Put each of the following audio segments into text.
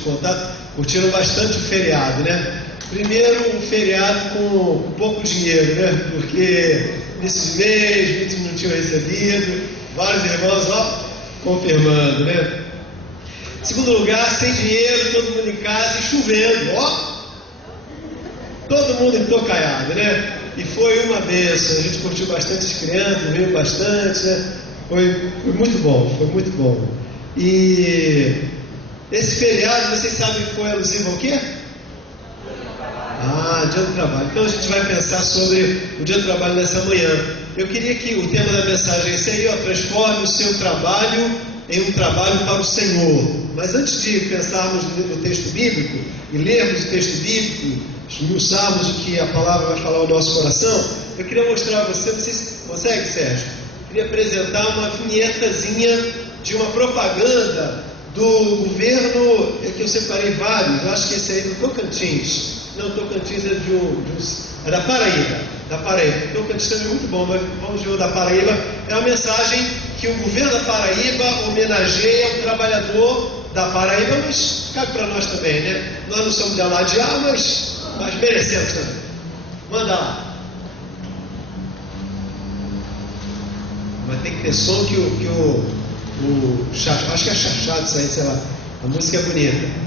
contato, curtiram bastante o feriado, né? Primeiro, um feriado com pouco dinheiro, né? Porque nesse mês, muitos não tinham recebido, vários irmãos, confirmando, né? Segundo lugar, sem dinheiro, todo mundo em casa e chovendo, todo mundo entocaiado, né? E foi uma bênção, a gente curtiu bastante as crianças, veio bastante, né? Foi muito bom, foi muito bom. E esse feriado, vocês sabem que foi alusivo ao quê? Dia do trabalho. Então a gente vai pensar sobre o dia do trabalho nessa manhã. Eu queria que o tema da mensagem é esse aí, transforme o seu trabalho em um trabalho para o Senhor. Mas antes de pensarmos no texto bíblico e lermos o texto bíblico, esmiuçarmos o que a palavra vai falar ao nosso coração, eu queria mostrar a você consegue, Sérgio? Eu queria apresentar uma vinhetazinha de uma propaganda do governo, que eu separei vários, eu acho que esse aí é do Tocantins. Não, Tocantins é da Paraíba. Tocantins também é muito bom, mas vamos ver o da Paraíba. É uma mensagem que o governo da Paraíba homenageia o trabalhador da Paraíba, mas cabe para nós também, né? Nós não somos de aladear, mas merecemos também. Manda lá. Mas tem que ter som que o acho que é chachado isso aí, sei lá. A música é bonita.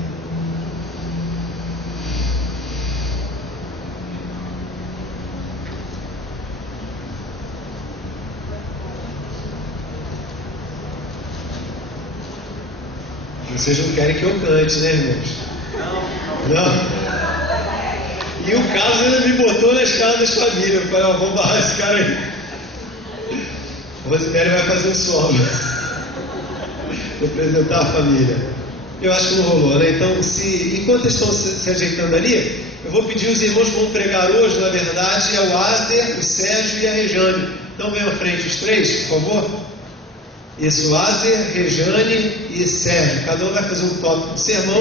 Vocês não querem que eu cante, né, irmãos? Não. E o Carlos ainda me botou na escala das famílias. Eu falei, vamos barrar esse cara aí. O Rosemary vai fazer um solo. Representar a família. Eu acho que não rolou, né? Então, enquanto eles estão se ajeitando ali, eu vou pedir os irmãos que vão pregar hoje, na verdade, é o Asder, o Sérgio e a Rejane. Então venham à frente os três, por favor. Isso, Asder, Rejane e Sérgio. Cada um vai fazer um tópico de sermão.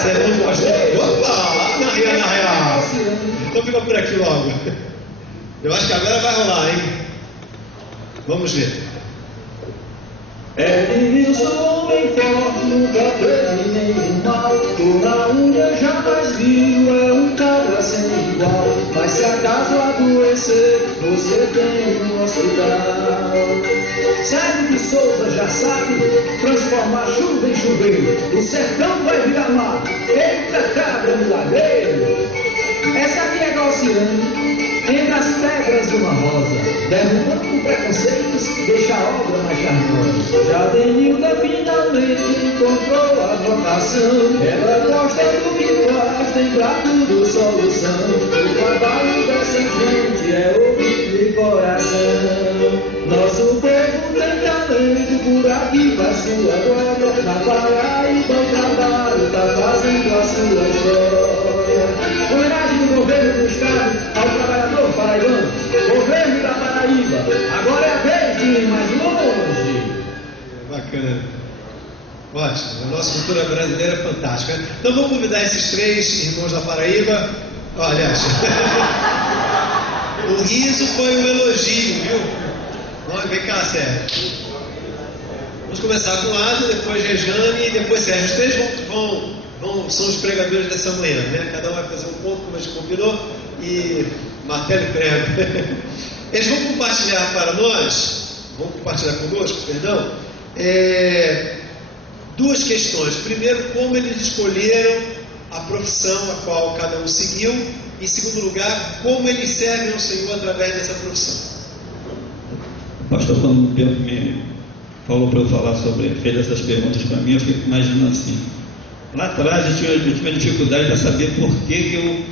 Sermão gosta. Opa! Na real. Então fica por aqui logo. Eu acho que agora vai rolar, hein? Vamos ver. É Deus, homem forte, nunca teve nenhum mal. Toda unha jamais viu, é um cara sem igual. Mas se acaso adoecer, você tem um hospital. Sérgio de Souza já sabe transformar chuva em chuveiro. O sertão vai virar mar. Eita cabra milagreiro. Essa aqui é Galciane, entre as pedras de uma rosa, derrubando preconceitos, deixa a obra mais charmosa. Já Denilda finalmente encontrou a vocação. Ela gosta do que faz, tem pra tudo solução. O trabalho dessa gente é ouvido e coração. Nosso povo tem talento, por aqui faz sua glória. Na Paraíba o trabalho tá fazendo a sua história. Homenagem do governo do estado ao trabalhador paraibano. Governo da Paraíba, agora é a vez de ir mais longe. Bacana. Ótimo, a nossa cultura brasileira é fantástica. Então vamos convidar esses três irmãos da Paraíba. Olha, o riso foi um elogio, viu? Vem cá, Sérgio. Vamos começar com Asa, depois Rejane e depois Sérgio. Os três são os pregadores dessa manhã, né? Cada um vai fazer um pouco, como a gente combinou, e martelo e prego. Eles vão compartilhar para nós, vão compartilhar conosco, perdão, duas questões. Primeiro, como eles escolheram a profissão a qual cada um seguiu. Em segundo lugar, como eles servem ao Senhor através dessa profissão. O pastor, quando me falou para eu falar fez essas perguntas para mim, eu fiquei imaginando assim. Lá atrás eu tinha dificuldade para saber por que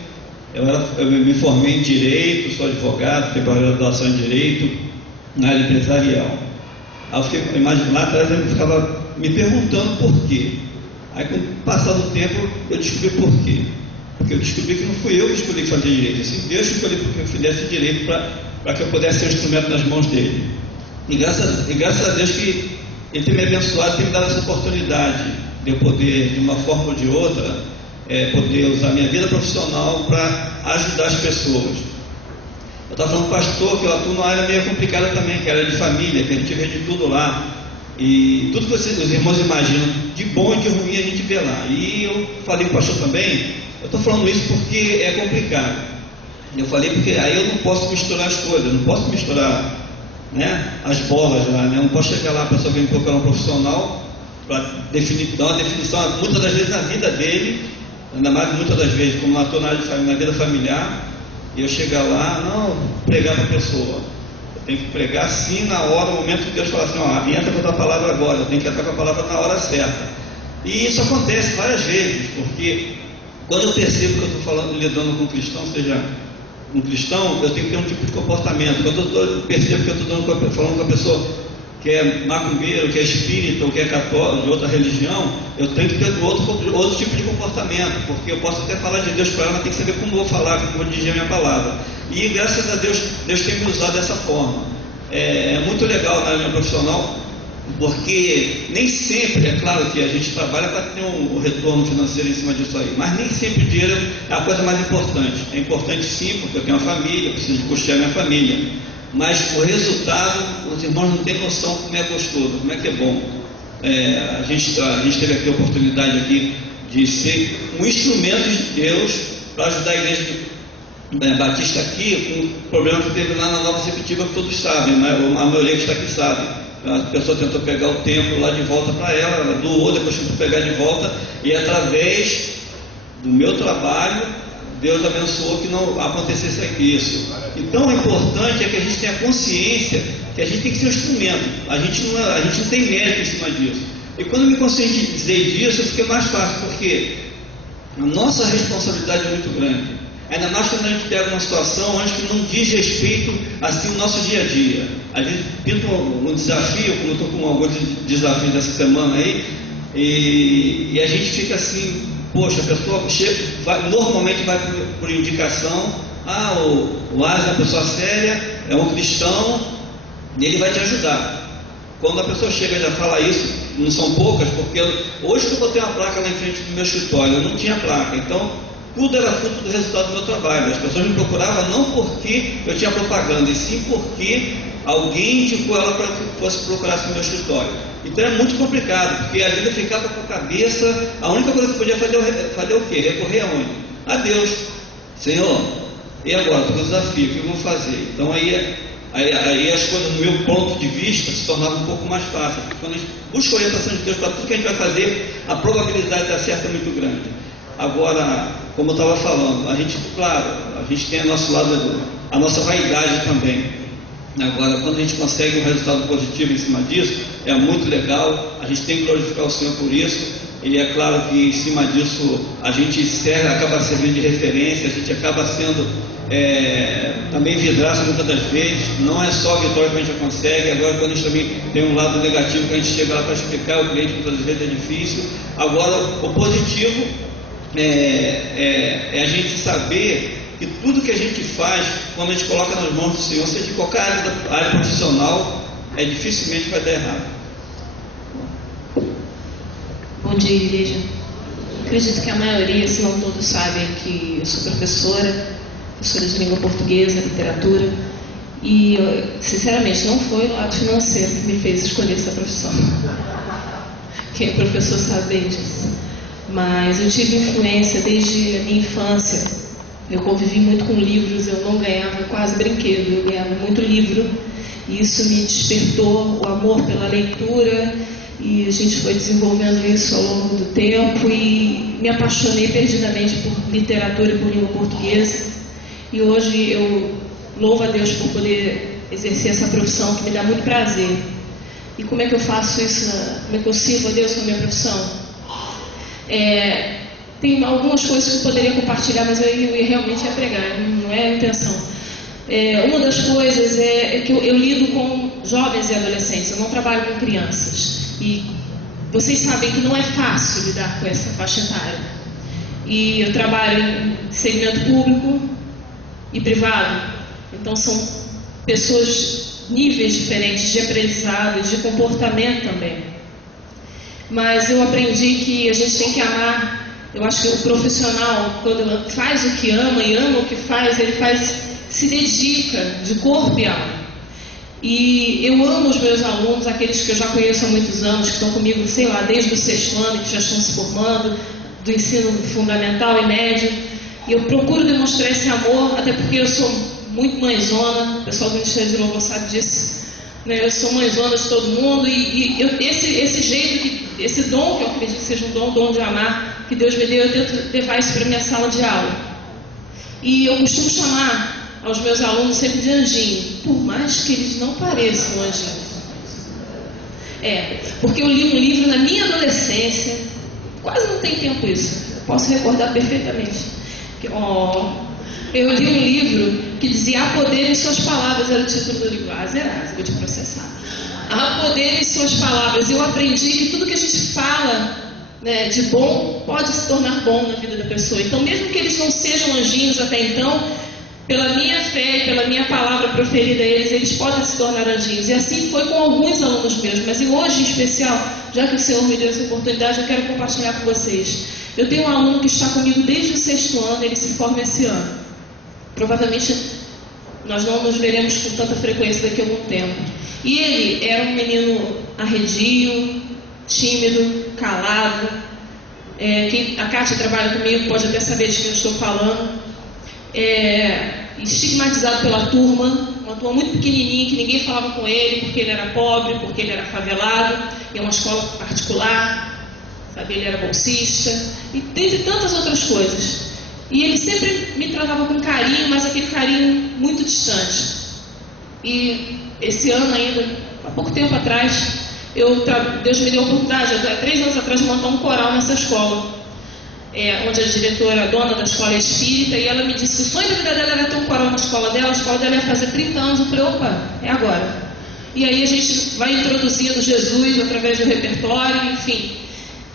eu me formei em Direito, sou advogado, fiz graduação em Direito, na área empresarial. Aí eu fiquei imaginando, lá atrás eu ficava me perguntando por quê. Aí com o passar do tempo eu descobri por quê. Porque eu descobri que não fui eu que escolhi fazer Direito, assim, Deus escolheu porque eu fizesse Direito para que eu pudesse ser um instrumento nas mãos dele. E graças a Deus que Ele tem me abençoado, tem me dado essa oportunidade de eu poder, de uma forma ou de outra, poder usar minha vida profissional para ajudar as pessoas. Eu estava falando com o pastor que eu atuo numa área meio complicada também, que era de família, que a gente vê de tudo lá. E tudo que os irmãos imaginam de bom e de ruim a gente vê lá. E eu falei com o pastor também, eu estou falando isso porque é complicado. Eu falei porque aí eu não posso misturar as coisas, eu não posso misturar, né, as bolas lá, né? Eu não posso chegar lá, a pessoa vem procurar um profissional para dar uma definição, muitas das vezes na vida dele, ainda mais muitas das vezes, como eu estou na vida familiar, e eu chegar lá, não, pregar para a pessoa. Eu tenho que pregar sim na hora, no momento que Deus fala assim, ó, entra com a tua palavra agora, eu tenho que entrar com a palavra na hora certa. E isso acontece várias vezes, porque quando eu percebo que eu estou lidando com um cristão, seja um cristão, eu tenho que ter um tipo de comportamento. Quando eu percebo que eu estou falando com a pessoa que é macumbeiro, que é espírita, ou que é católico, de outra religião, eu tenho que ter outro tipo de comportamento, porque eu posso até falar de Deus para ela, mas tem que saber como eu vou falar, como eu vou dirigir a minha palavra. E graças a Deus, Deus tem me usado dessa forma. É muito legal na minha profissional, porque nem sempre, é claro que a gente trabalha para ter um retorno financeiro em cima disso aí, mas nem sempre o dinheiro é a coisa mais importante. É importante sim, porque eu tenho uma família, eu preciso custear minha família, mas o resultado, os irmãos não têm noção como é gostoso, como é que é bom. A gente teve aqui a oportunidade aqui de ser um instrumento de Deus para ajudar a igreja Batista aqui com o problema que teve lá na Nova Receptiva, que todos sabem, né? A maioria que está aqui sabe. A pessoa tentou pegar o templo lá de volta para ela doou, depois tentou pegar de volta, e através do meu trabalho, Deus abençoou que não acontecesse isso. Então, o importante é que a gente tenha consciência que a gente tem que ser um instrumento. A gente não tem mérito em cima disso. E quando eu me conscientizei disso, fica mais fácil, porque a nossa responsabilidade é muito grande. Ainda mais quando a gente pega uma situação onde que não diz respeito assim o nosso dia a dia. A gente pinta um desafio, como eu estou com alguns desafios essa semana aí, e a gente fica assim, poxa, a pessoa normalmente vai por indicação, o Asa é uma pessoa séria, é um cristão, e ele vai te ajudar. Quando a pessoa chega e já fala isso, não são poucas, porque hoje que eu botei uma placa na frente do meu escritório, eu não tinha placa, então tudo era fruto do resultado do meu trabalho. As pessoas me procuravam não porque eu tinha propaganda, e sim porque alguém indicou ela para que fosse procurar no meu escritório. Então é muito complicado, porque a vida ficava com a cabeça, a única coisa que podia fazer o quê? Recorrer aonde? A Deus. Senhor, e agora? Estou com o desafio, o que eu vou fazer? Então aí as coisas, no meu ponto de vista, se tornavam um pouco mais fáceis. Porque quando a gente busca a orientação de Deus para tudo que a gente vai fazer, a probabilidade de dar certo é muito grande. Agora, como eu estava falando, a gente tem a nosso lado, a nossa vaidade também. Agora, quando a gente consegue um resultado positivo em cima disso, é muito legal, a gente tem que glorificar o Senhor por isso, e é claro que em cima disso a gente acaba servindo de referência, a gente acaba sendo também vidraça muitas das vezes, não é só a vitória que a gente consegue. Agora, quando a gente também tem um lado negativo que a gente chega lá para explicar, o cliente muitas vezes é difícil. Agora, o positivo é a gente saber que tudo que a gente faz, quando a gente coloca nas mãos do Senhor, seja de qualquer área profissional, dificilmente vai dar errado. Bom dia, igreja. Acredito que a maioria, se não todos, sabem que eu sou professora de língua portuguesa, literatura, e sinceramente não foi o lado financeiro que me fez escolher essa profissão. Quem é professor sabe bem disso. Mas eu tive influência desde a minha infância. Eu convivi muito com livros, eu não ganhava quase brinquedo, eu ganhava muito livro, e isso me despertou o amor pela leitura, e a gente foi desenvolvendo isso ao longo do tempo, e me apaixonei perdidamente por literatura e por língua portuguesa, e hoje eu louvo a Deus por poder exercer essa profissão que me dá muito prazer. E como é que eu faço isso, como é que eu sirvo a Deus com a minha profissão? Tem algumas coisas que eu poderia compartilhar, mas eu ia realmente pregar, não é a intenção. Uma das coisas é que eu lido com jovens e adolescentes, eu não trabalho com crianças. E vocês sabem que não é fácil lidar com essa faixa etária. E eu trabalho em segmento público e privado, então são pessoas, níveis diferentes de aprendizado e de comportamento também. Mas eu aprendi que a gente tem que amar. Eu acho que o profissional, quando faz o que ama e ama o que faz, ele se dedica de corpo e alma. E eu amo os meus alunos, aqueles que eu já conheço há muitos anos, que estão comigo, sei lá, desde o 6º ano, que já estão se formando, do ensino fundamental e médio. E eu procuro demonstrar esse amor, até porque eu sou muito mãezona, o pessoal do Ministério de Louvor sabe disso, né? Eu sou mãezona de todo mundo, esse jeito, esse dom, que eu acredito que seja um dom de amar, que Deus me deu, eu tento levar isso para a minha sala de aula. E eu costumo chamar aos meus alunos sempre de anjinho, por mais que eles não pareçam anjinhos. Porque eu li um livro na minha adolescência, quase não tem tempo isso, eu posso recordar perfeitamente. Eu li um livro que dizia há poder em suas palavras, era o título do livro. Zerás, vou te processar. Há poder em suas palavras. E eu aprendi que tudo que a gente fala, né, de bom pode se tornar bom na vida da pessoa. Então, mesmo que eles não sejam anjinhos até então, pela minha fé e pela minha palavra proferida a eles, eles podem se tornar anjinhos. E assim foi com alguns alunos meus. Mas hoje, em especial, já que o Senhor me deu essa oportunidade, eu quero compartilhar com vocês. Eu tenho um aluno que está comigo desde o 6º ano, ele se forma esse ano. Provavelmente nós não nos veremos com tanta frequência daqui a algum tempo. E ele era um menino arredio, tímido, calado. A Kátia trabalha comigo, pode até saber de quem eu estou falando. Estigmatizado pela turma, uma turma muito pequenininha que ninguém falava com ele porque ele era pobre, porque ele era favelado, em uma escola particular. Sabe, ele era bolsista, e dentre tantas outras coisas. E ele sempre me tratava com carinho, mas aquele carinho muito distante. E esse ano ainda, há pouco tempo atrás, Deus me deu a oportunidade, há 3 anos atrás, de montar um coral nessa escola, onde a diretora, a dona da escola é espírita, e ela me disse que o sonho da vida dela era ter um coral na escola dela, a escola dela ia fazer 30 anos, eu falei, opa, é agora. E aí a gente vai introduzindo Jesus através do repertório, enfim.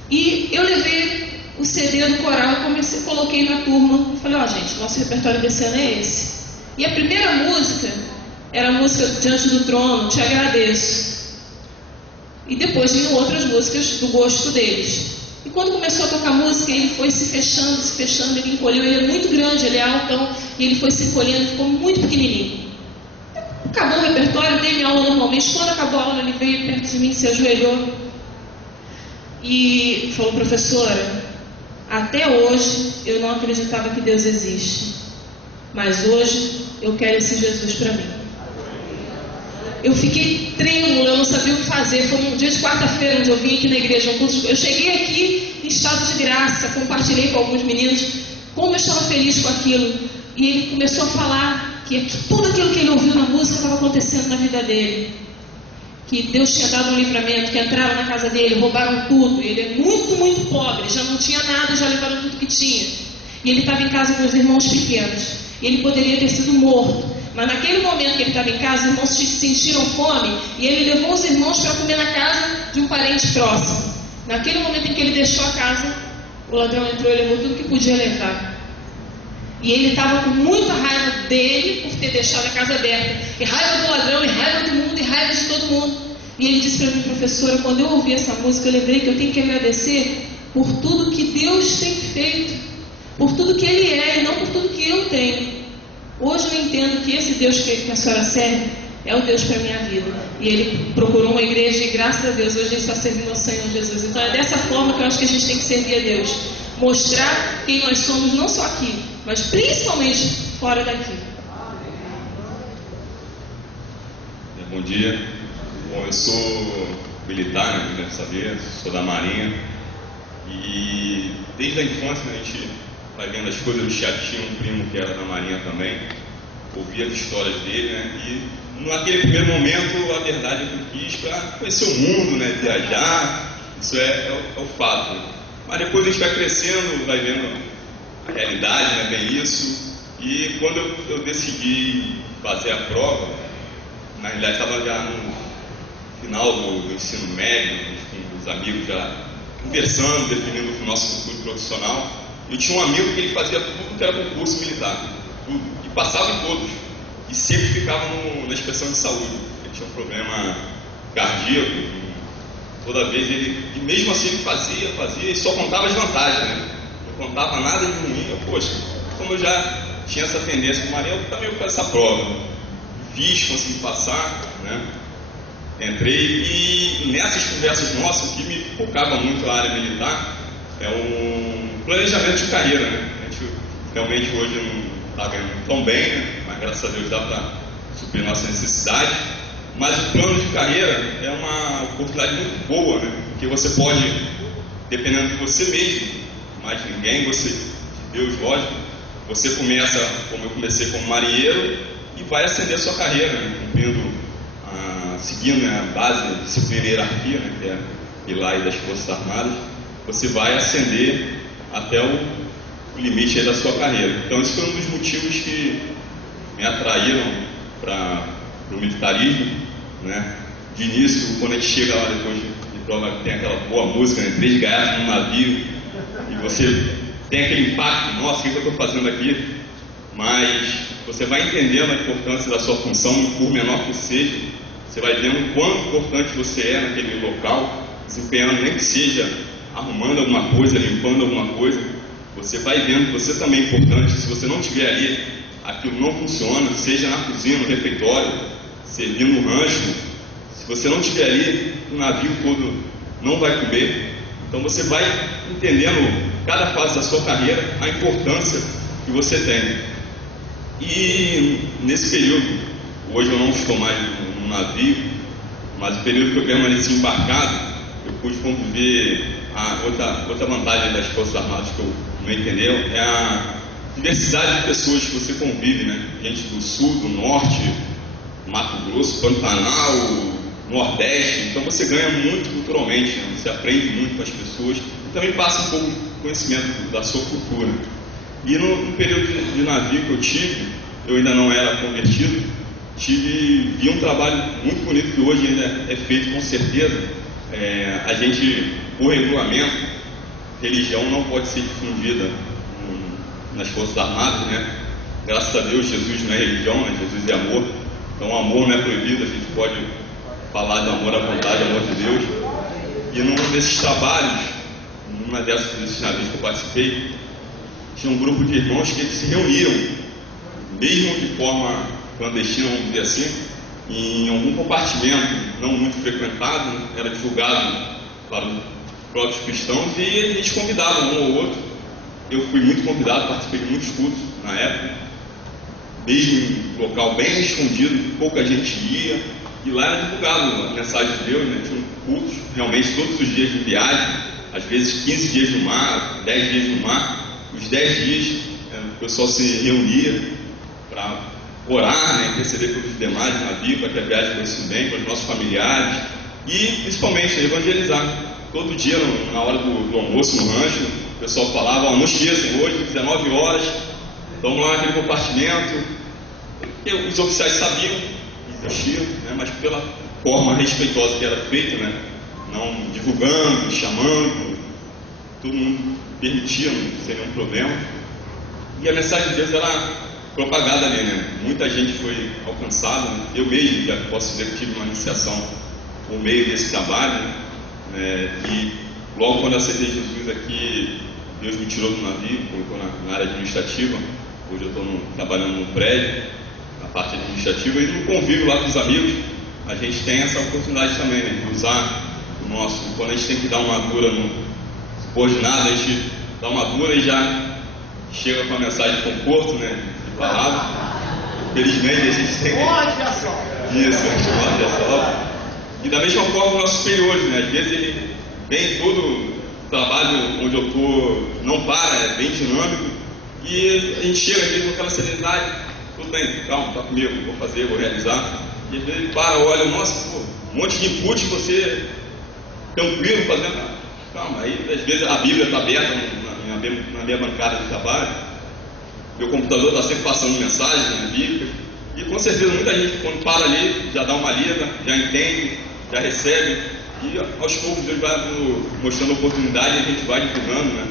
E eu levei o CD do coral, coloquei na turma, falei, gente, nosso repertório desse ano é esse. E a primeira música era a música Diante do Trono, Te Agradeço. E depois vinham outras músicas do gosto deles. E quando começou a tocar música, ele foi se fechando, ele encolheu, ele é muito grande, ele é altão, e ele foi se encolhendo, ficou muito pequenininho. Acabou o repertório, dei minha aula normalmente, quando acabou a aula ele veio perto de mim, se ajoelhou e falou, professora, até hoje eu não acreditava que Deus existe, mas hoje eu quero esse Jesus para mim. Eu fiquei trêmula, eu não sabia o que fazer. Foi um dia de quarta-feira onde eu vim aqui na igreja. Eu cheguei aqui em estado de graça, compartilhei com alguns meninos como eu estava feliz com aquilo. E ele começou a falar que tudo aquilo que ele ouviu na música estava acontecendo na vida dele. Que Deus tinha dado um livramento, que entraram na casa dele, roubaram tudo. Ele é muito, muito pobre, já não tinha nada, já levaram tudo que tinha. E ele estava em casa com os irmãos pequenos. E ele poderia ter sido morto. Mas naquele momento que ele estava em casa, os irmãos sentiram fome e ele levou os irmãos para comer na casa de um parente próximo. Naquele momento em que ele deixou a casa, o ladrão entrou e levou tudo que podia levar. E ele estava com muita raiva dele por ter deixado a casa aberta. E raiva do ladrão, e raiva do mundo, e raiva de todo mundo. E ele disse para mim, professora, quando eu ouvi essa música, eu lembrei que eu tenho que agradecer por tudo que Deus tem feito. Por tudo que Ele é e não por tudo que eu tenho. Hoje eu entendo que esse Deus que a senhora serve é o Deus para a minha vida. E ele procurou uma igreja e graças a Deus hoje ele está servindo ao Senhor Jesus. Então é dessa forma que eu acho que a gente tem que servir a Deus. Mostrar quem nós somos não só aqui, mas principalmente fora daqui. Bom dia. Bom, eu sou militar, né, deve saber, sou da Marinha. E desde a infância a gente vai vendo as coisas do Chiado, tinha um primo que era da Marinha também, ouvia as histórias dele, né? E naquele primeiro momento, a verdade é que eu quis para conhecer o mundo, né? Viajar, isso é o fato. Né? Mas depois a gente vai crescendo, vai vendo a realidade, né? Bem isso. E quando eu decidi fazer a prova, na realidade estava já no final do ensino médio, com os amigos já conversando, definindo o nosso futuro profissional. Eu tinha um amigo que ele fazia tudo que era concurso militar, tudo, e passava em todos, e sempre ficava na inspeção de saúde. Ele tinha um problema cardíaco, e toda vez e mesmo assim ele fazia, e só contava as vantagens, né? Não contava nada de ruim. Poxa, como eu já tinha essa tendência com o Maria, eu também vou fazer essa prova. fiz, consegui passar, né? Entrei e nessas conversas nossas, o que me focava muito na área militar é um planejamento de carreira, né? A gente realmente hoje não está ganhando tão bem, né? Mas graças a Deus dá para suprir nossa necessidade. Mas o plano de carreira é uma oportunidade muito boa, né? Porque você pode, dependendo de você mesmo, mais de ninguém, você, de Deus, lógico, você começa, como eu comecei como marinheiro, e vai ascender a sua carreira, né? Seguindo, né, a base da disciplina e hierarquia, né, que é pilar das Forças Armadas, você vai ascender até o limite aí da sua carreira. Então esse foi um dos motivos que me atraíram para o militarismo, né? De início, quando a gente chega lá depois de prova, tem aquela boa música, né? 3 gaiatos num navio, e você tem aquele impacto, nossa, o que eu estou fazendo aqui? Mas você vai entendendo a importância da sua função, por menor que seja. Você vai vendo o quão importante você é naquele local, desempenhando, nem que seja arrumando alguma coisa, limpando alguma coisa. Você vai vendo que você também é importante. Se você não estiver ali, aquilo não funciona, seja na cozinha, no refeitório, servindo no rancho. Se você não estiver ali, o navio todo não vai comer. Então você vai entendendo, cada fase da sua carreira, a importância que você tem. E nesse período, hoje eu não estou mais no navio, mas o período que eu permaneci embarcado, eu pude conviver. Outra vantagem das Forças Armadas que eu não entendeu é a diversidade de pessoas que você convive, né? Gente do sul, do norte, Mato Grosso, Pantanal, Nordeste. Então você ganha muito culturalmente, né? Você aprende muito com as pessoas e também passa um pouco de conhecimento da sua cultura. E no período de navio que eu tive, eu ainda não era convertido, vi um trabalho muito bonito que hoje ainda é feito com certeza. A gente, por regulamento, religião não pode ser difundida nas Forças Armadas, né? Graças a Deus, Jesus não é religião, né? Jesus é amor. Então, o amor não é proibido, a gente pode falar de amor à vontade, amor de Deus. E num desses trabalhos, numa desses navios que eu participei, tinha um grupo de irmãos que eles se reuniam, mesmo de forma clandestina, vamos dizer assim, em algum compartimento não muito frequentado, né? Era divulgado para os próprios cristãos e eles convidavam um ou outro. Eu fui muito convidado, participei de muitos cultos na época, mesmo em local bem escondido, pouca gente ia, e lá era divulgado a mensagem de Deus, né? Tinha cultos realmente todos os dias de viagem, às vezes 15 dias no mar, 10 dias no mar. Os 10 dias o pessoal se reunia para orar, né, interceder pelos demais no navio, para que a viagem fosse bem, para os nossos familiares e principalmente evangelizar. Todo dia, na hora do almoço no rancho, o pessoal falava: não esqueçam, hoje, 19 horas, vamos lá naquele compartimento. E os oficiais sabiam, existiam, né, mas pela forma respeitosa que era feita, né, não divulgando, chamando, todo mundo permitia, não sem nenhum problema. E a mensagem de Deus era propagada ali, né? Muita gente foi alcançada, né? Eu mesmo já posso dizer que tive uma iniciação por meio desse trabalho, né? E logo quando eu aceitei Jesus aqui, Deus me tirou do navio, colocou na área administrativa. Hoje eu estou trabalhando no prédio, na parte administrativa, e no convívio lá com os amigos, a gente tem essa oportunidade também, né? De usar o nosso, quando a gente tem que dar uma dura no subordinado, a gente dá uma dura e já chega com a mensagem de conforto, né? Palavra. Felizmente a gente tem isso, olha só. E da mesma forma os nossos superiores, né? Às vezes ele vem todo o trabalho onde eu estou, não para, é bem dinâmico, e a gente chega aqui com aquela serenidade: tudo bem, calma, tá comigo, vou fazer, vou realizar. E às vezes ele para, olha, nossa, pô, um monte de input, você tranquilo fazendo. Calma, aí às vezes a Bíblia está aberta na minha bancada de trabalho. Meu computador está sempre passando mensagens, né, bíblicas, e com certeza muita gente, quando para ali, já dá uma lida, já entende, já recebe, e aos poucos Deus vai mostrando a oportunidade e a gente vai divulgando, né,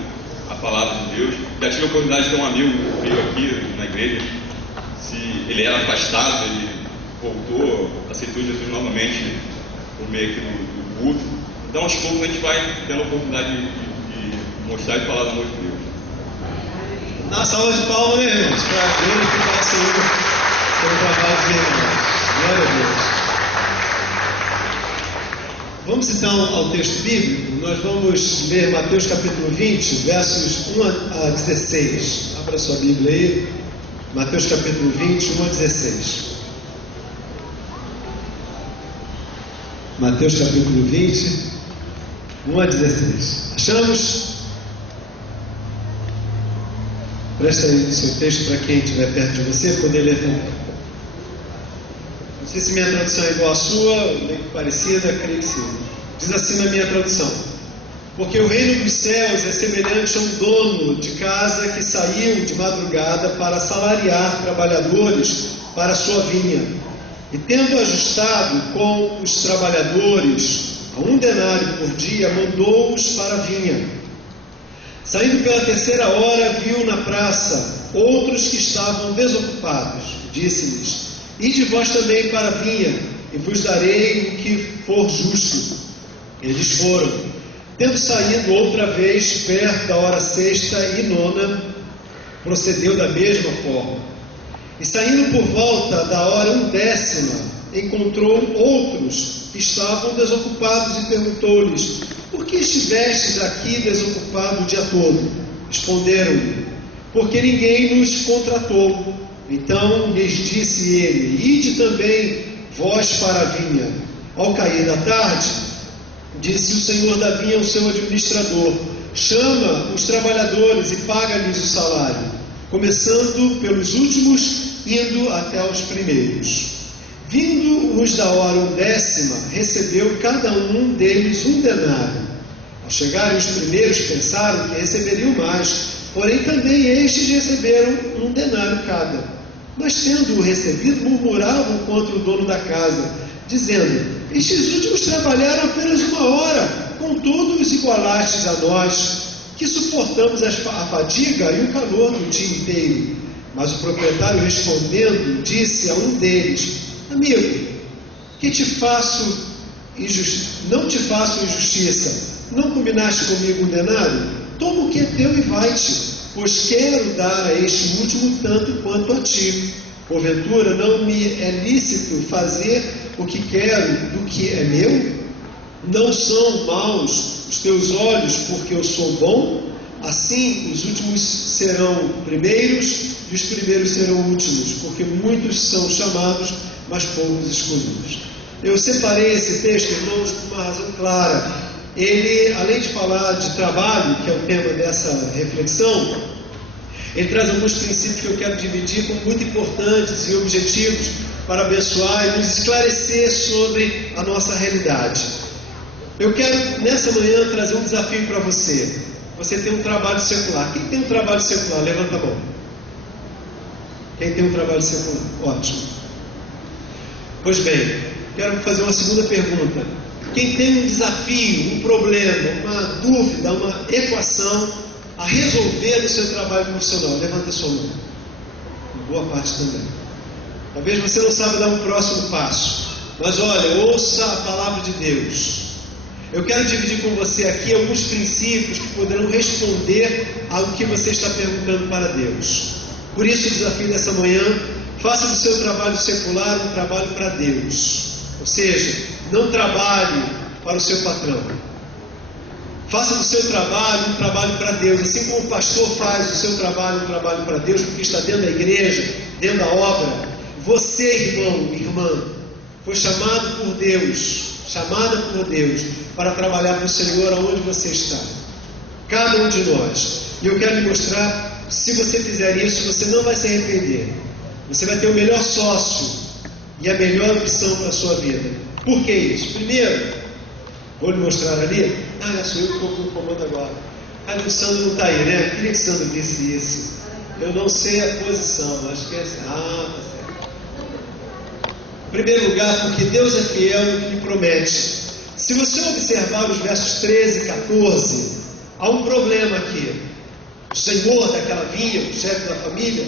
a palavra de Deus. Já tive a oportunidade de ter um amigo que veio aqui na igreja, ele era afastado, ele voltou, aceitou Jesus novamente por meio aqui do culto. Então aos poucos a gente vai tendo a oportunidade de mostrar e falar do amor de Deus. Dá uma salva de palmas, né, irmãos? Para glorificar o Senhor. pelo trabalho dos irmãos. Glória a Deus. Vamos então ao texto bíblico. Nós vamos ler Mateus capítulo 20, versos 1 a 16. Abra sua Bíblia aí. Mateus capítulo 20, 1 a 16. Mateus capítulo 20, 1 a 16. Achamos? Presta aí o seu texto para quem estiver perto de você poder ler também. Não sei se minha tradução é igual à sua, meio parecida, creio que sim. Diz assim na minha tradução: porque o reino dos céus é semelhante a um dono de casa que saiu de madrugada para assalariar trabalhadores para a sua vinha. E tendo ajustado com os trabalhadores a 1 denário por dia, mandou-os para a vinha. Saindo pela 3ª hora, viu na praça outros que estavam desocupados. Disse-lhes: ide vós também para a vinha, e vos darei o que for justo. Eles foram. Tendo saído outra vez, perto da hora 6ª e 9ª, procedeu da mesma forma. E saindo por volta da hora 1/10, encontrou outros que estavam desocupados e perguntou-lhes: por que estivestes aqui desocupado o dia todo? Responderam-lhe: porque ninguém nos contratou. Então lhes disse ele: ide também vós para a vinha. Ao cair da tarde, disse o senhor da vinha ao seu administrador: chama os trabalhadores e paga-lhes o salário, começando pelos últimos, indo até os primeiros. Vindo os da hora 1/10, recebeu cada um deles 1 denário. Ao chegarem os primeiros, pensaram que receberiam mais, porém também estes receberam 1 denário cada. Mas tendo-o recebido, murmuravam contra o dono da casa, dizendo: estes últimos trabalharam apenas 1 hora, contudo os igualastes a nós, que suportamos a fadiga e o calor do dia inteiro. Mas o proprietário, respondendo, disse a um deles: amigo, que te faço não te faço injustiça? Não combinaste comigo 1 denário? Toma o que é teu e vai-te, pois quero dar a este último tanto quanto a ti. Porventura não me é lícito fazer o que quero do que é meu? Não são maus os teus olhos porque eu sou bom? Assim os últimos serão primeiros e os primeiros serão últimos, porque muitos são chamados, mas poucos escolhidos. Eu separei esse texto, irmãos, por uma razão clara. Ele, além de falar de trabalho, que é o tema dessa reflexão, ele traz alguns princípios que eu quero dividir como muito importantes e objetivos para abençoar e nos esclarecer sobre a nossa realidade. Eu quero, nessa manhã, trazer um desafio para você. Você tem um trabalho secular. Quem tem um trabalho secular? Levanta a mão. Quem tem um trabalho secular? Ótimo. Pois bem, quero fazer uma segunda pergunta. Quem tem um desafio, um problema, uma dúvida, uma equação a resolver no seu trabalho profissional? Levanta a sua mão. Boa parte também. Talvez você não saiba dar um próximo passo, mas olha, ouça a palavra de Deus. Eu quero dividir com você aqui alguns princípios que poderão responder ao que você está perguntando para Deus. Por isso o desafio dessa manhã: faça do seu trabalho secular um trabalho para Deus. Ou seja, não trabalhe para o seu patrão. Faça do seu trabalho um trabalho para Deus, assim como o pastor faz do seu trabalho um trabalho para Deus, porque está dentro da igreja, dentro da obra. Você, irmão, irmã, foi chamado por Deus, chamada por Deus, para trabalhar para o Senhor aonde você está. Cada um de nós. E eu quero lhe mostrar, se você fizer isso, você não vai se arrepender. Você vai ter o melhor sócio e a melhor opção para a sua vida. Por que isso? Primeiro, vou lhe mostrar ali. Sou eu que estou com o comando agora. O Sandro não está aí, né? Queria que o Sandro disse isso. Eu não sei a posição, acho que é assim. Tá certo. Em primeiro lugar, porque Deus é fiel no que lhe promete. Se você observar os versos 13 e 14, há um problema aqui. O senhor daquela vinha, o chefe da família,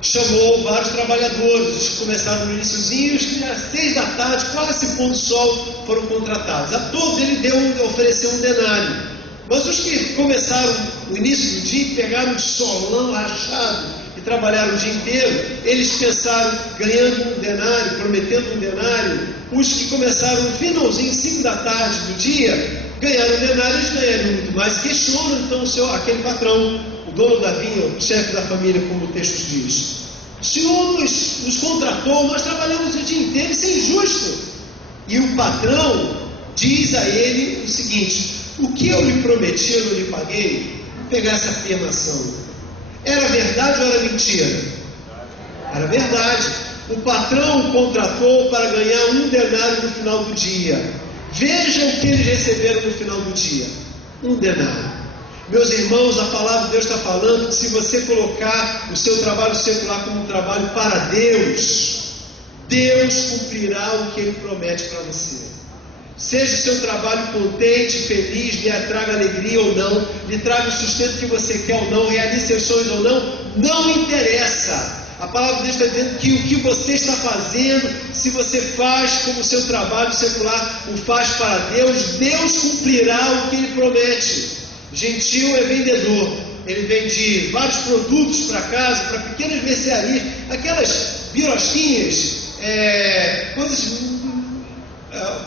chamou vários trabalhadores. Os que começaram no iniciozinho, os que às 6 da tarde, quase se pondo sol, foram contratados. A todos ele ofereceu 1 denário. Mas os que começaram no início do dia, pegaram um solão rachado e trabalharam o dia inteiro, eles pensaram, ganhando um denário, prometendo um denário. Os que começaram no finalzinho, 5 da tarde do dia, ganharam um denário, eles ganhariam muito mais. Questionam então aquele patrão, o dono da vinha, o chefe da família, como o texto diz. O Senhor nos contratou, nós trabalhamos o dia inteiro, isso é injusto. E o patrão diz a ele o seguinte: o que eu lhe prometi, eu não lhe paguei? Vou pegar essa afirmação. Era verdade ou era mentira? Era verdade. O patrão o contratou para ganhar um denário no final do dia. Veja o que eles receberam no final do dia: um denário. Meus irmãos, a palavra de Deus está falando que se você colocar o seu trabalho secular como um trabalho para Deus, Deus cumprirá o que Ele promete para você. Seja o seu trabalho contente, feliz, lhe traga alegria ou não, lhe traga o sustento que você quer ou não, realize seus sonhos ou não, não interessa. A palavra de Deus está dizendo que o que você está fazendo, se você faz como seu trabalho secular o faz para Deus, Deus cumprirá o que Ele promete. Gentil é vendedor, ele vende vários produtos para casa, para pequenas mercearias, aquelas birosquinhas,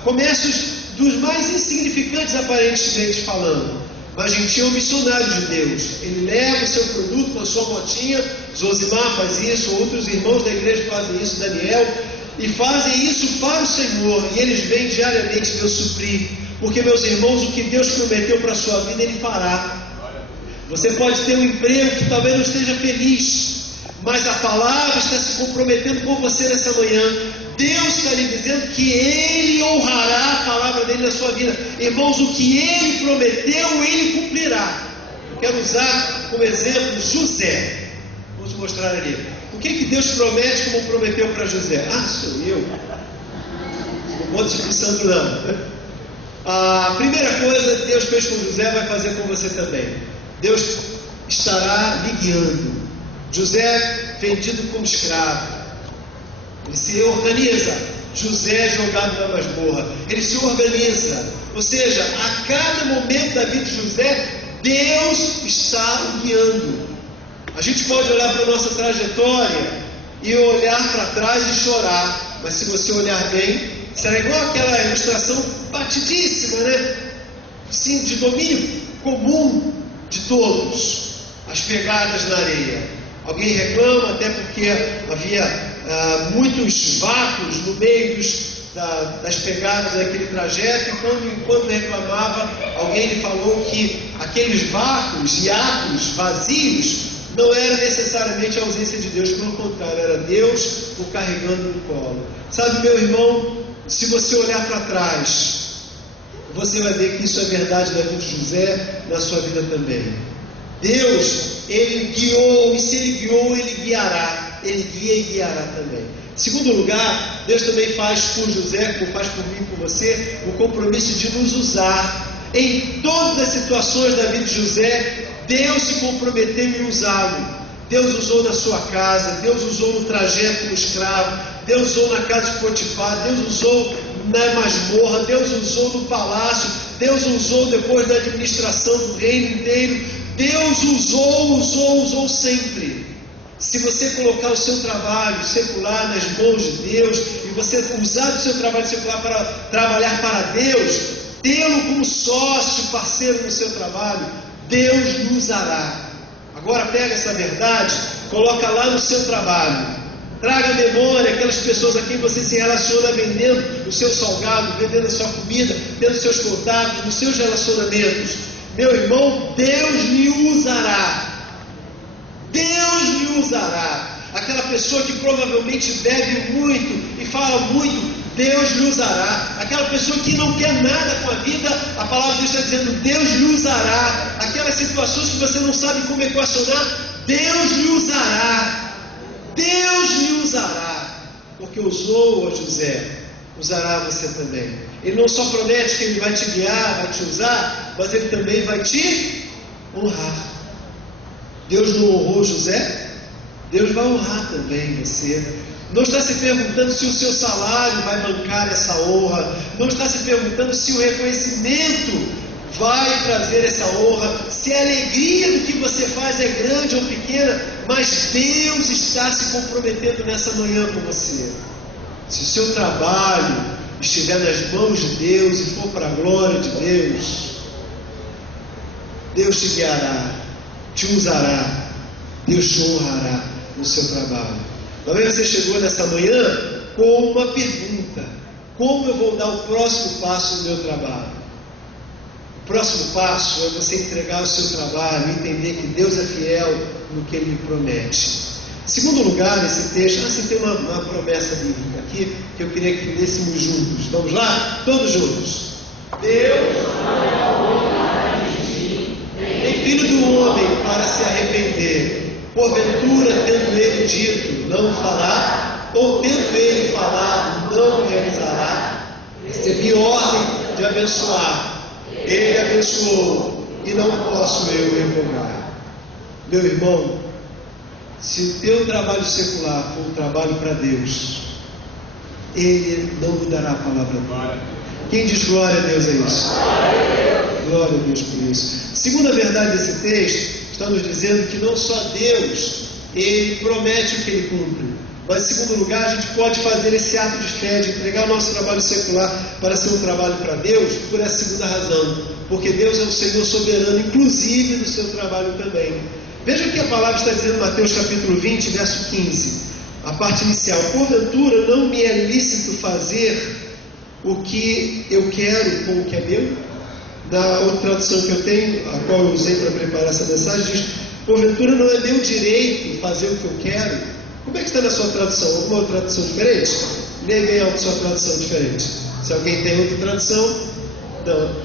comércios dos mais insignificantes aparentemente falando. Mas gentil é um missionário de Deus, ele leva o seu produto na sua motinha. Zosimar faz isso, outros irmãos da igreja fazem isso, Daniel, e fazem isso para o Senhor, e eles vêm diariamente Deus suprir. Porque, meus irmãos, o que Deus prometeu para a sua vida, Ele fará. Você pode ter um emprego que talvez não esteja feliz, mas a palavra está se comprometendo com você nessa manhã. Deus está lhe dizendo que Ele honrará a palavra dEle na sua vida. Irmãos, o que Ele prometeu, Ele cumprirá. Eu quero usar como exemplo José. Vamos mostrar ali. O que Deus promete como prometeu para José? Ah, sou eu. Não vou Espírito Santo não. A primeira coisa que Deus fez com José, vai fazer com você também. Deus estará lhe guiando. José vendido como escravo, ele se organiza. José jogado na masmorra, ele se organiza. Ou seja, a cada momento da vida de José, Deus está o guiando. A gente pode olhar para a nossa trajetória e olhar para trás e chorar, mas se você olhar bem, será igual aquela ilustração batidíssima, né? Sim, de domínio comum de todos, as pegadas na areia. Alguém reclama, até porque havia muitos vácuos no meio das pegadas daquele trajeto, e enquanto reclamava, alguém lhe falou que aqueles vácuos, hiatos, vazios, não era necessariamente a ausência de Deus, pelo contrário, era Deus o carregando no colo. Sabe, meu irmão, se você olhar para trás, você vai ver que isso é verdade da vida de José, na sua vida também. Deus, Ele guiou, e se Ele guiou, Ele guiará. Ele guia e guiará também. Segundo lugar, Deus também faz por José, como faz por mim e por você, o compromisso de nos usar. Em todas as situações da vida de José, Deus se comprometeu em usá-lo. Deus usou na sua casa, Deus usou no trajeto como escravo, Deus usou na casa de Potifar, Deus usou na masmorra, Deus usou no palácio, Deus usou depois da administração do reino inteiro. Deus usou sempre. Se você colocar o seu trabalho secular nas mãos de Deus, e você usar o seu trabalho secular para trabalhar para Deus, tê-lo como sócio, parceiro no seu trabalho, Deus lhe usará. Agora pega essa verdade, coloca lá no seu trabalho. Traga à memória aquelas pessoas a quem você se relaciona vendendo o seu salgado, vendendo a sua comida, tendo seus contatos, nos seus relacionamentos. Meu irmão, Deus lhe usará. Deus lhe usará. Aquela pessoa que provavelmente bebe muito e fala muito, Deus lhe usará. Aquela pessoa que não quer nada com a vida, a palavra de Deus está dizendo, Deus lhe usará. Aquelas situações que você não sabe como equacionar, Deus lhe usará. Deus lhe usará. Porque usou a José, usará você também. Ele não só promete que Ele vai te guiar, vai te usar, mas Ele também vai te honrar. Deus não honrou José? Deus vai honrar também você. Não está se perguntando se o seu salário vai bancar essa honra. Não está se perguntando se o reconhecimento vai trazer essa honra. se a alegria do que você faz é grande ou pequena, mas Deus está se comprometendo nessa manhã com você. Se o seu trabalho estiver nas mãos de Deus e for para a glória de Deus, Deus te guiará, te usará, Deus te honrará no seu trabalho. Talvez você chegou nessa manhã com uma pergunta: como eu vou dar o próximo passo no meu trabalho? O próximo passo é você entregar o seu trabalho e entender que Deus é fiel no que Ele lhe promete. Em segundo lugar, esse texto, assim, tem uma promessa bíblica aqui que eu queria que lêssemos juntos. Vamos lá? Todos juntos. Deus tem filho do homem para se arrepender. Porventura, tendo ele dito, não fará, ou tendo ele falado, não realizará. Recebi ordem de abençoar. Ele abençoou, e não posso eu revogar. Meu irmão, se o teu trabalho secular for um trabalho para Deus, Ele não mudará a palavra dele. Quem diz glória a Deus é isso? Glória a Deus por isso. Segunda verdade desse texto, está nos dizendo que não só Deus, Ele promete o que Ele cumpre, mas em segundo lugar, a gente pode fazer esse ato de fé, de entregar o nosso trabalho secular para ser um trabalho para Deus, por essa segunda razão, porque Deus é o Senhor soberano, inclusive no seu trabalho também. Veja o que a palavra está dizendo em Mateus capítulo 20, verso 15, a parte inicial: porventura não me é lícito fazer o que eu quero com o que é meu? Na outra tradução que eu tenho, a qual eu usei para preparar essa mensagem, diz: porventura não é meu direito fazer o que eu quero? Como é que está na sua tradução? Alguma outra tradução diferente? Leia bem a sua tradução diferente. Se alguém tem outra tradução, não.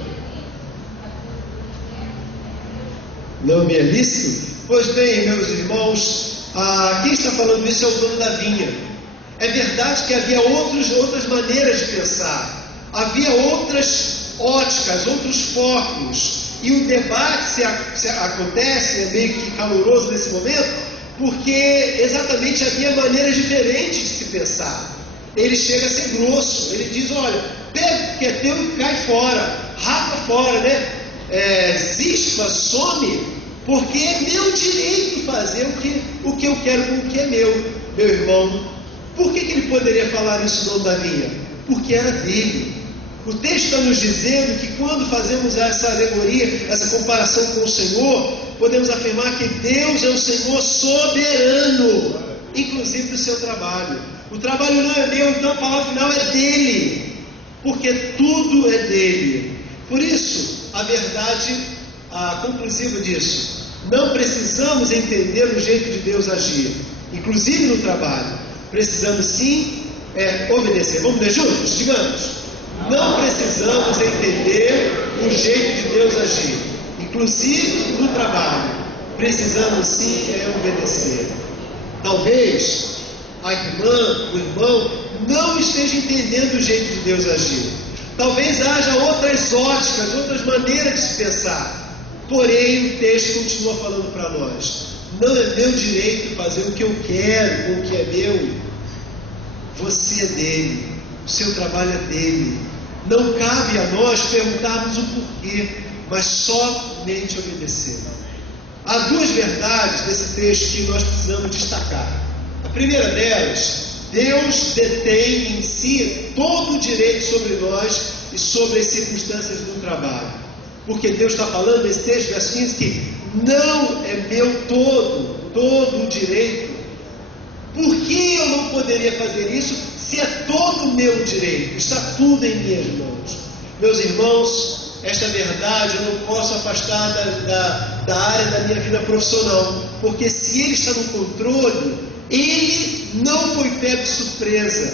Não me é lícito? Pois bem, meus irmãos, quem está falando isso é o dono da vinha. É verdade que havia outras maneiras de pensar, havia outras óticas, outros focos, e o debate acontece, é meio que caloroso nesse momento, porque exatamente havia maneiras diferentes de se pensar. Ele chega a ser grosso, ele diz: olha, pega o que é teu e cai fora, rapa fora, né? Zispa, some, porque é meu direito fazer o que eu quero com o que é meu. Meu irmão, por que ele poderia falar isso no da vinha? Porque era dele. O texto está nos dizendo que quando fazemos essa alegoria, essa comparação com o Senhor, podemos afirmar que Deus é o Senhor soberano, inclusive do seu trabalho. O trabalho não é meu, então a palavra final é dele, porque tudo é dele. Por isso, a verdade conclusiva disso: não precisamos entender o jeito de Deus agir, inclusive no trabalho. Precisamos sim obedecer. Vamos ler juntos? Digamos: não precisamos entender o jeito de Deus agir, inclusive no trabalho. Precisamos sim obedecer. Talvez a irmã, o irmão, não esteja entendendo o jeito de Deus agir. Talvez haja outras óticas, outras maneiras de se pensar. Porém, o texto continua falando para nós: não é meu direito fazer o que eu quero com o que é meu. Você é dele, o seu trabalho é dele. Não cabe a nós perguntarmos o porquê, mas somente obedecer. Há duas verdades desse texto que nós precisamos destacar. A primeira delas: Deus detém em si todo o direito sobre nós e sobre as circunstâncias do trabalho. Porque Deus está falando nesse texto, verso 15, que não é meu todo o direito. Por que eu não poderia fazer isso se é todo o meu direito? Está tudo em minhas mãos. Meus irmãos, esta verdade eu não posso afastar da área da minha vida profissional, porque se Ele está no controle, Ele não foi pego de surpresa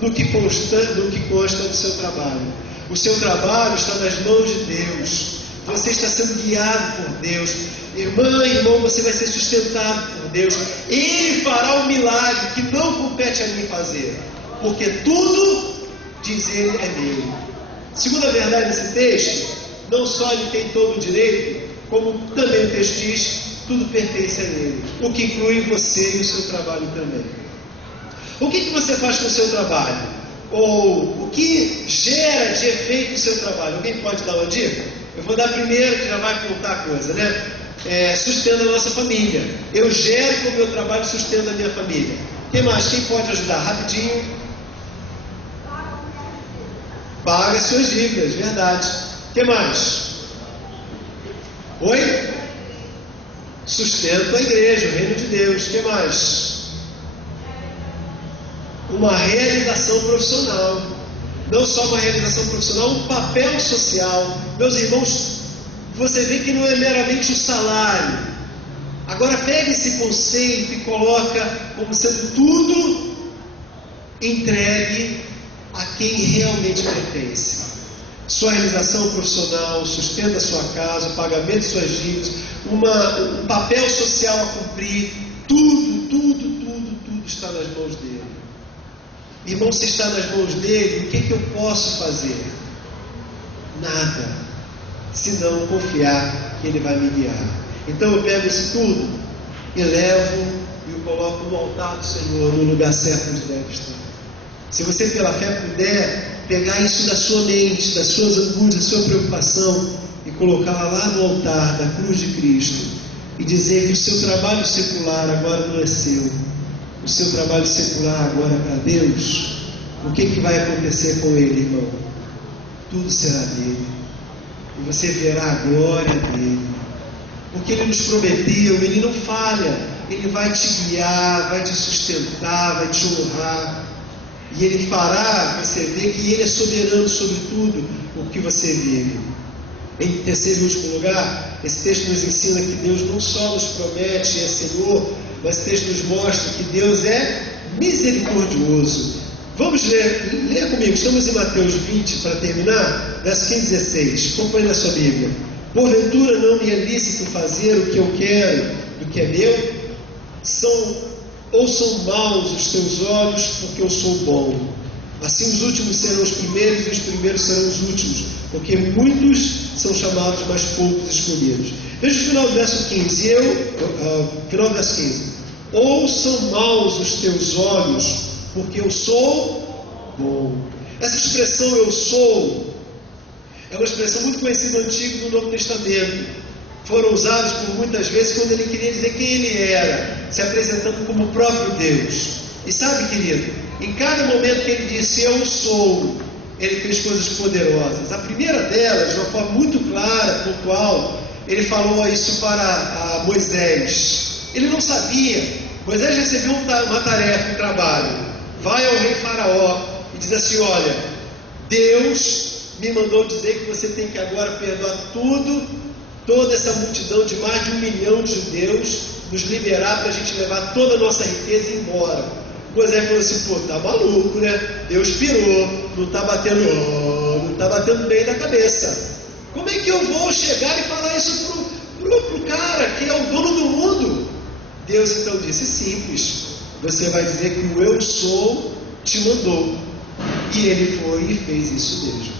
no que consta do seu trabalho. O seu trabalho está nas mãos de Deus. Você está sendo guiado por Deus. Irmã, irmão, você vai ser sustentado por Deus. Ele fará um milagre que não compete a mim fazer, porque tudo, diz Ele, é dele. Segunda verdade desse texto: não só Ele tem todo o direito, como também o texto diz, tudo pertence a Ele, o que inclui você e o seu trabalho também. O que você faz com o seu trabalho? Ou o que gera de efeito o seu trabalho? Alguém pode dar uma dica? Eu vou dar primeiro, que já vai contar a coisa, né? Sustenta a nossa família. Eu gero com o meu trabalho, sustento a minha família. Quem mais? Quem pode ajudar? Rapidinho. Paga suas dívidas, verdade. Quem mais? Oi? Sustento a igreja, o reino de Deus. Quem mais? Uma realização profissional. Não só uma realização profissional, um papel social. Meus irmãos, você vê que não é meramente o salário. Agora pega esse conceito e coloca como sendo tudo entregue a quem realmente pertence. Sua realização profissional, sustento da sua casa, o pagamento de suas dívidas, um papel social a cumprir, tudo está nas mãos dele. Irmão, se está nas mãos dele, o que eu posso fazer? Nada, senão confiar que ele vai me guiar. Então eu pego isso tudo e levo e o coloco no altar do Senhor, no lugar certo onde deve estar. Se você pela fé puder pegar isso da sua mente, das suas angústias, da sua preocupação e colocá-la lá no altar da cruz de Cristo e dizer que o seu trabalho secular agora não é seu, o seu trabalho secular agora é para Deus, o que vai acontecer com ele, irmão? Tudo será dele e você verá a glória dele, porque ele nos prometeu, ele não falha, ele vai te guiar, vai te sustentar, vai te honrar. E ele fará você ver que ele é soberano sobre tudo o que você vive. Em terceiro e último lugar, esse texto nos ensina que Deus não só nos promete, é Senhor, mas esse texto nos mostra que Deus é misericordioso. Vamos ler, leia comigo, estamos em Mateus 20 para terminar, verso 15 e 16. Acompanhe na sua Bíblia. Porventura não me é lícito fazer o que eu quero do que é meu? Ou são maus os teus olhos, porque eu sou bom? Assim os últimos serão os primeiros, e os primeiros serão os últimos, porque muitos são chamados, mas poucos escolhidos. Veja o final do verso 15. Final do verso 15. Ou são maus os teus olhos, porque eu sou bom? Essa expressão eu sou é uma expressão muito conhecida no Antigo e no Novo Testamento. Foram usados por muitas vezes quando ele queria dizer quem ele era, se apresentando como o próprio Deus. E sabe, querido, em cada momento que ele disse eu sou, ele fez coisas poderosas. A primeira delas, de uma forma muito clara, pontual, ele falou isso para Moisés. Ele não sabia. Moisés recebeu uma tarefa, um trabalho. Vai ao rei Faraó e diz assim: olha, Deus me mandou dizer que você tem que agora perdoar toda essa multidão de mais de 1 milhão de judeus, nos liberar para a gente levar toda a nossa riqueza e ir embora. Moisés falou assim: pô, tá maluco, né? Deus pirou, não está batendo bem na cabeça. Como é que eu vou chegar e falar isso pro cara que é o dono do mundo? Deus então disse: simples, você vai dizer que o eu sou te mandou. E ele foi e fez isso mesmo.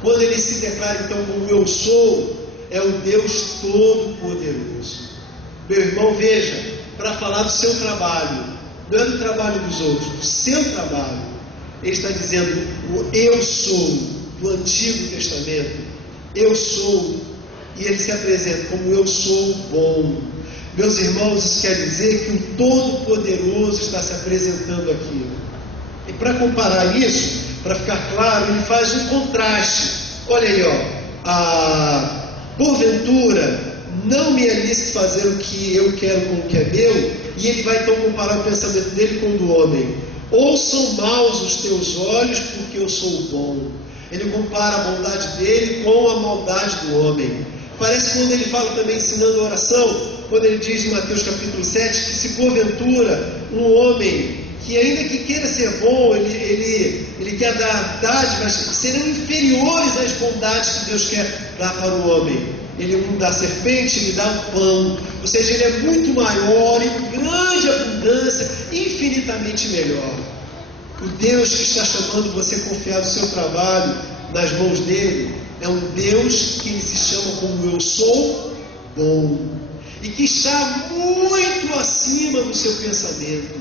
Quando ele se declara então como eu sou, é o Deus Todo-Poderoso. Meu irmão, veja, para falar do seu trabalho, não é do trabalho dos outros, do seu trabalho, ele está dizendo o eu sou do Antigo Testamento. Eu sou, e ele se apresenta como eu sou bom. Meus irmãos, isso quer dizer que o Todo-Poderoso está se apresentando aqui. E para comparar isso, para ficar claro, ele faz um contraste. Olha aí, porventura não me é lícito fazer o que eu quero com o que é meu, e ele vai então comparar o pensamento dele com o do homem. Ou são maus os teus olhos, porque eu sou bom. Ele compara a bondade dele com a maldade do homem. Parece quando ele fala também ensinando a oração, quando ele diz em Mateus capítulo 7, que se porventura um homem que ainda que queira ser bom, ele quer dar dádivas, serão inferiores às bondades que Deus quer dar para o homem. Ele dá a serpente, ele dá o pão, ou seja, ele é muito maior, em grande abundância, infinitamente melhor. O Deus que está chamando você a confiar no seu trabalho nas mãos dele, é um Deus que ele se chama como eu sou bom, e que está muito acima do seu pensamento.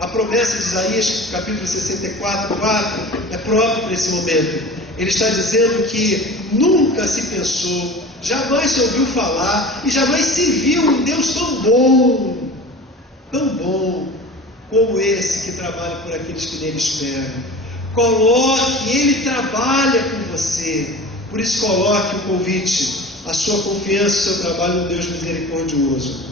A promessa de Isaías, capítulo 64, 4, é própria para esse momento. Ele está dizendo que nunca se pensou, jamais se ouviu falar e jamais se viu um Deus tão bom como esse que trabalha por aqueles que nele esperam. Coloque, Ele trabalha com você. Por isso coloque o convite, a sua confiança, o seu trabalho no Deus misericordioso.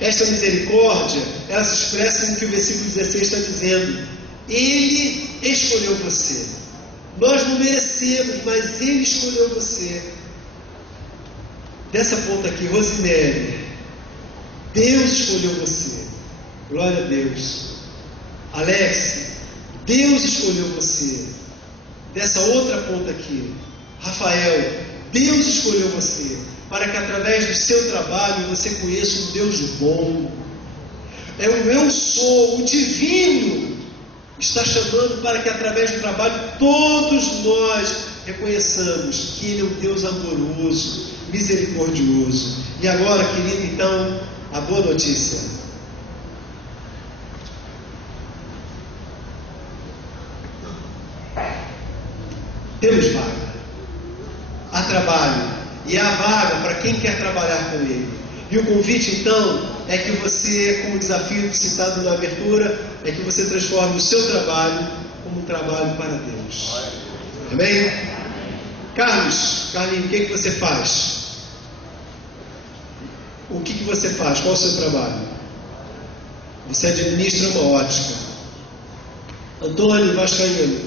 Esta misericórdia, ela se expressa no que o versículo 16 está dizendo. Ele escolheu você. Nós não merecemos, mas Ele escolheu você. Dessa ponta aqui, Rosemary, Deus escolheu você. Glória a Deus. Alex, Deus escolheu você. Dessa outra ponta aqui, Rafael, Deus escolheu você, para que através do seu trabalho você conheça um Deus bom. É o eu sou, o divino, está chamando para que através do trabalho todos nós reconheçamos que Ele é um Deus amoroso, misericordioso. E agora, querido, então, a boa notícia. Temos vaga. Há trabalho. E há vaga para quem quer trabalhar com Ele. E o convite, então, é que você, como desafio citado na abertura, é que você transforme o seu trabalho como um trabalho para Deus. Amém? Carlinhos, o que você faz? O que você faz? Qual é o seu trabalho? Você administra uma ótica. Antônio Vascaíno,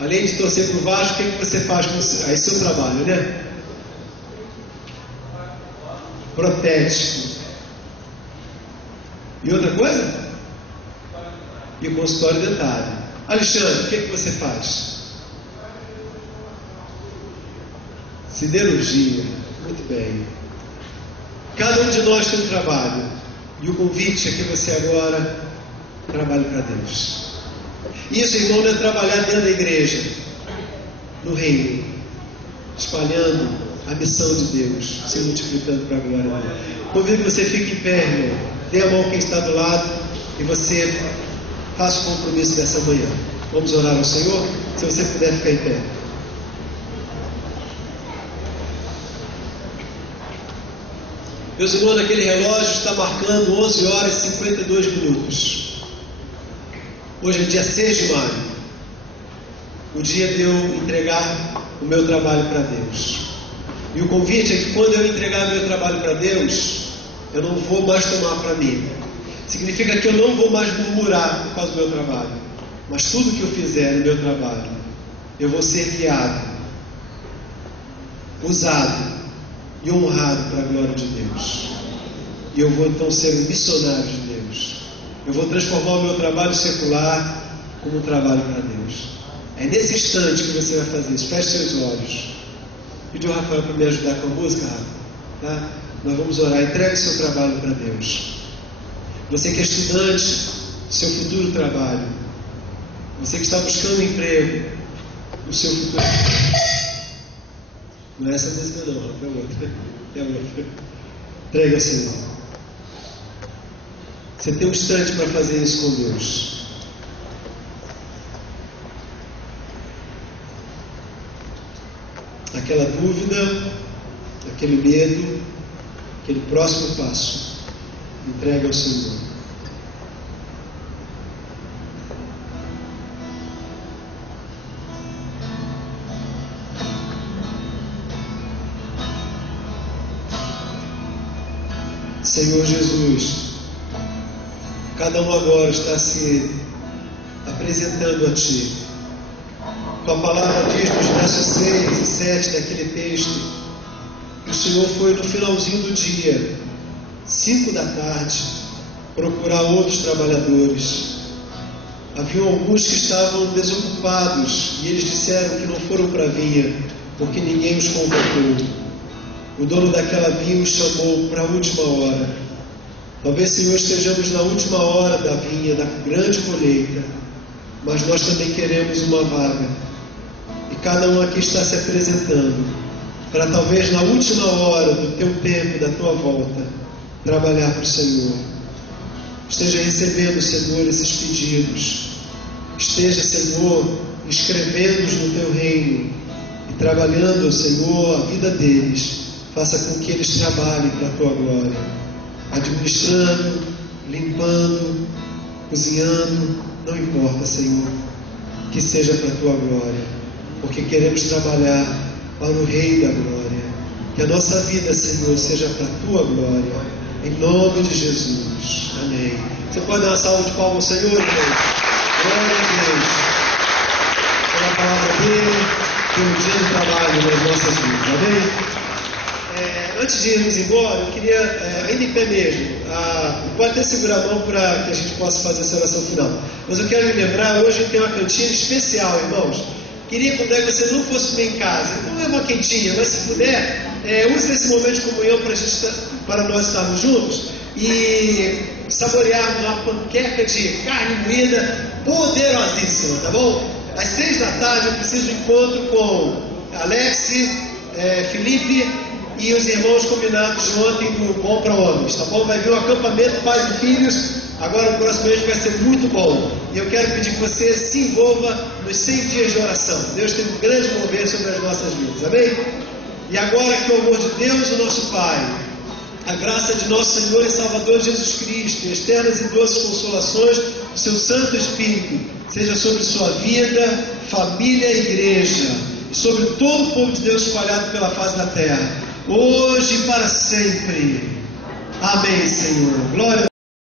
além de torcer para o Vasco, o que você faz com você? Aí seu trabalho, né? Protético. E outra coisa? E o consultório dentário. Alexandre, o que você faz? Siderurgia. Muito bem. Cada um de nós tem um trabalho. E o convite é que você agora trabalhe para Deus. Isso, irmão, não é trabalhar dentro da igreja, no reino, espalhando a missão de Deus, se multiplicando para a glória dele. Convido que você fique em pé, irmão. Dê a mão a quem está do lado e você faça o compromisso dessa manhã. Vamos orar ao Senhor? Se você puder ficar em pé. Meus irmãos, naquele relógio está marcando 11 horas e 52 minutos. Hoje é dia 6 de maio. O dia de eu entregar o meu trabalho para Deus. E o convite é que quando eu entregar meu trabalho para Deus, eu não vou mais tomar para mim. Significa que eu não vou mais murmurar por causa do meu trabalho. Mas tudo que eu fizer no meu trabalho, eu vou ser guiado, usado e honrado para a glória de Deus. E eu vou então ser um missionário de Deus. Eu vou transformar o meu trabalho secular como um trabalho para Deus. É nesse instante que você vai fazer isso. Feche seus olhos. Pediu o Rafael para me ajudar com a música, Rafa? Tá? Nós vamos orar. Entregue seu trabalho para Deus. Você que é estudante, seu futuro trabalho. Você que está buscando emprego, o seu futuro. Não é essa música não, Rafa, é outra. É outra. Entregue ao Senhor. Você tem um instante para fazer isso com Deus. Aquela dúvida, aquele medo, aquele próximo passo, entregue ao Senhor. Senhor Jesus, cada um agora está se apresentando a Ti. Tua palavra diz nos versos 6 e 7 daquele texto que o Senhor foi no finalzinho do dia, 5 da tarde, procurar outros trabalhadores. Havia alguns que estavam desocupados e eles disseram que não foram para a vinha porque ninguém os convocou. O dono daquela vinha os chamou para a última hora. Talvez, Senhor, estejamos na última hora da vinha, da grande colheita, mas nós também queremos uma vaga. E cada um aqui está se apresentando para talvez na última hora do teu tempo, da tua volta, trabalhar para o Senhor. Esteja recebendo, Senhor, esses pedidos. Esteja, Senhor, inscrevendo-os no teu reino e trabalhando, Senhor, a vida deles. Faça com que eles trabalhem para a tua glória, administrando, limpando, cozinhando, não importa, Senhor, que seja para a tua glória, porque queremos trabalhar para o Rei da glória. Que a nossa vida, Senhor, seja para a tua glória, em nome de Jesus. Amém. Você pode dar uma salva de palmas ao Senhor, irmãos? Glória a Deus pela palavra dele, pelo dia de trabalho nas nossas vidas. Amém? Antes de irmos embora, eu queria, ainda em pé mesmo, pode até segurar a mão para que a gente possa fazer essa oração final. Mas eu quero me lembrar, hoje tem uma cantina especial, irmãos. Queria convidar que você não fosse comer em casa. Então é uma quentinha, mas se puder, use esse momento de comunhão para nós estarmos juntos e saborearmos uma panqueca de carne moída poderosíssima, tá bom? Às 6 da tarde eu preciso de encontro com Alex, Felipe e os irmãos combinados de ontem do Bom para Homens, tá bom? Vai vir um acampamento pais e filhos. Agora o próximo mês vai ser muito bom. E eu quero pedir que você se envolva nos 100 dias de oração. Deus tem um grande mover sobre as nossas vidas. Amém? E agora que o amor de Deus, o nosso Pai, a graça de nosso Senhor e Salvador Jesus Cristo, e as ternas e doces consolações do seu Santo Espírito, seja sobre sua vida, família e igreja, e sobre todo o povo de Deus espalhado pela face da terra, hoje e para sempre. Amém, Senhor. Glória a Deus.